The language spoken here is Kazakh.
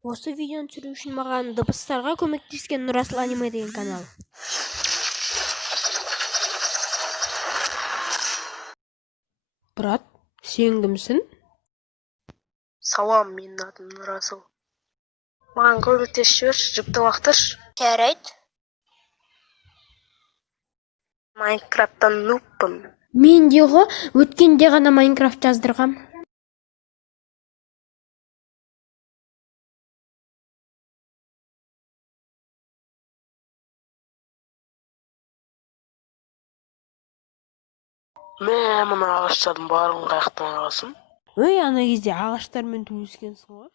Осы видеоны түсіру үшін маған дыбыстарға көмектескен Нұрасыл аниме деген канал. Брат, сен кімсің? Салам, менің атым Нұрасыл. Маған көмектесіп жіберші, жүкті лақтыршы. Жарайды. Майнкрафттан нубпын. Мен де ғой өткенде ғана Майнкрафт жаздырғам. Мына ағаштардың барын қаяқтан аласың? Ана кезде ағаштармен туыскенсің ғой.